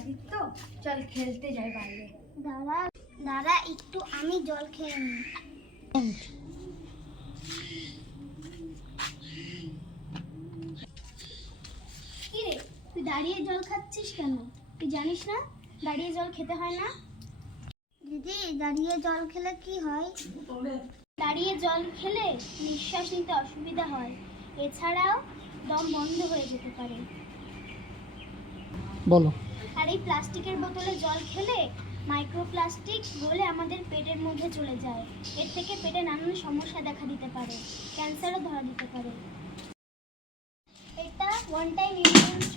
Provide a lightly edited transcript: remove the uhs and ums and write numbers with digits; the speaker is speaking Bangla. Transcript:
বাড়ির তো, চল খেলতে যাই বাইরে। দাঁড়া দাঁড়া একটু, আমি জল খেয়ে নিই। কি রে, তুই দাঁড়িয়ে জল খাচ্ছিস কেন? তুই জানিস না দাঁড়িয়ে জল খেতে হয় না? দিদি, দাঁড়িয়ে জল খেলে কি হয়? দাঁড়িয়ে জল খেলে নিঃশ্বাস নিতে অসুবিধা হয়, এছাড়াও দম বন্ধ হয়ে যেতে পারে। বলো। আর এই প্লাস্টিকের বোতলে জল খেলে মাইক্রোপ্লাস্টিক গলে আমাদের পেটের মধ্যে চলে যায়। এর থেকে পেটে নানান সমস্যা দেখা দিতে পারে, ক্যান্সারও ধরা দিতে পারে। এটা ওয়ান টাইম ইউজ।